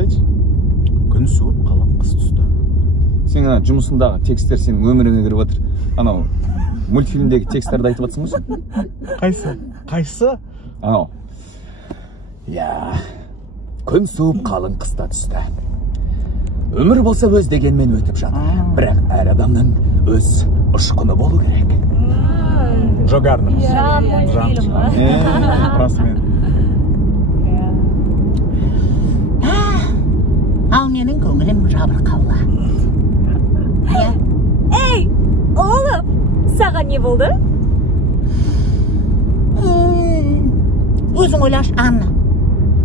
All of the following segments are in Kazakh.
айтчы. Күн суып, қалың қыс түсті. Сен жұмысындағы тексттер сенің өміріңе кіріп отыр. Анау мультфильмдегі текстерді айтып жатсың ғой сен? Қайсы? Анау. Я, күн суып, қалың қыста түсті. Өмір болса өз дегенмен өтіп жатыр. Бірақ әр адамның өз ұшқыны болу керек. Жогарный. Жан мультфильм. Расымен. Ал менің көңілім жабырқаулы. Эй, Олаф, саған не болды? Өзің ойлашы, Анна.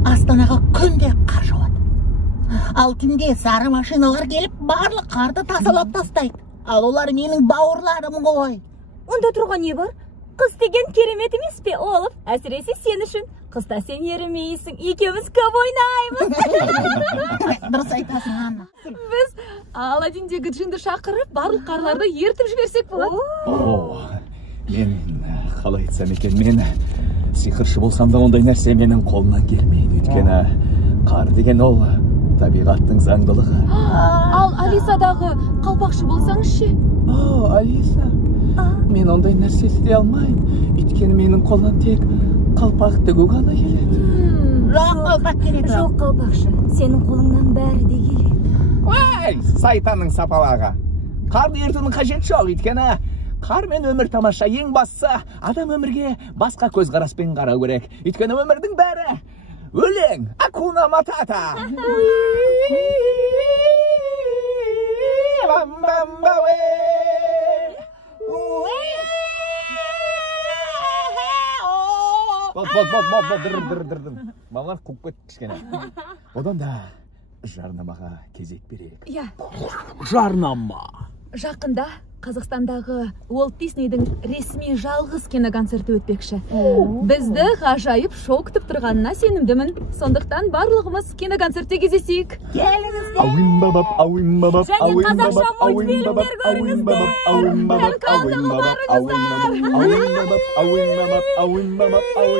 Астанаға күнде қар жауады. Ал түнде сары машиналар келіп, барлық қарды тасалап тастайды. Ал олар менің бауырларым ғой. Онда тұрған не бар? Қыс деген керемет емес пе, Олаф? Әсіресе сен үшін. Қыста сен ерімейсің, екеуміз көп ойнаймыз. Дұрыс айтасың, Анна. Біз Аладдиндегі джинді шақырып, барлық қарларды ертіп жіберсек болады. Мен қалай айтсам екен, мен сиқыршы болсам да ондай нәрсе менің қолымнан келмейді. Өйткені қар деген ол табиғаттың заңдылығы. Ал Алисадағы қалпақшы болсаңыз ше? Алиса, мен ондай нәрсе істей алмаймын. Өйткені менің қолымнан тек қалпақ тігу ғана келеді. Жоқ қалпақ келеді. Жоқ қалпақшы, сенің қолыңнан бәрі де келеді. Ой, сайтанның сапалағы. Қарды ертудің қажеті жоқ, өйткені қар мен өмір тамаша. Ең бастысы адам өмірге басқа көзқараспен қарау керек. Өйткені өмірдің бәрі өлең. Акуна матата. Балалар қуып кетті кішкене. Одан да жарнамаға кезек берейік. Иә. Жарнама. Жақында Қазақстандағы Уолт Диснейдің ресми жалғыз киноконцерті өтпекші. Бізді ғажайып шоу күтіп тұрғанына сенімдімін. Сондықтан барлығымыз киноконцертте кездесейік. Және қазақша мультфильмдер көріңіздер.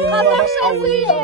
Қазақша сөйле.